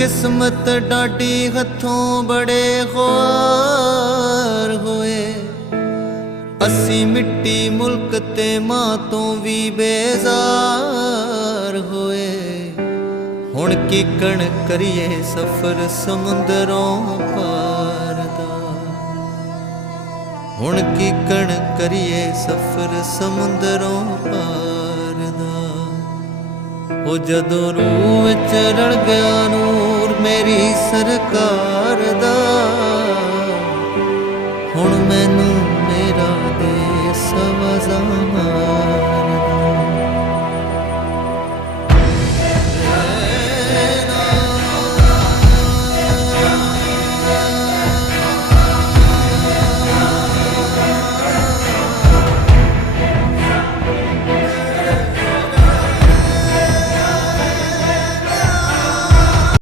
ਕਿਸਮਤ ਡਾਡੀ ਹੱਥੋਂ ਬੜੇ ਖੁਆਰ ਹੋਏ। ਅਸੀਂ ਮਿੱਟੀ ਮੁਲਕ ਤੇ ਮਾਂ ਤੋਂ ਵੀ ਬੇਜ਼ਾਰ ਹੋਏ। ਹੁਣ ਕੀ ਕਣ ਕਰੀਏ ਸਫਰ ਸਮੁੰਦਰੋਂ ਪਾਰ ਦਾ ਹੁਣ ਕੀ ਕਣ ਕਰੀਏ ਸਫਰ ਸਮੁੰਦਰੋਂ ਪਾਰ ਉਹ ਜਦੋਂ ਰੂਹ ਵਿੱਚ ਰਲ ਗਿਆ ਨੂਰ ਮੇਰੀ ਸਰਕਾਰ ਦਾ, ਹੁਣ ਮੈਨੂੰ ਮੇਰਾ ਦੇ ਸਵਜ਼ਾਂ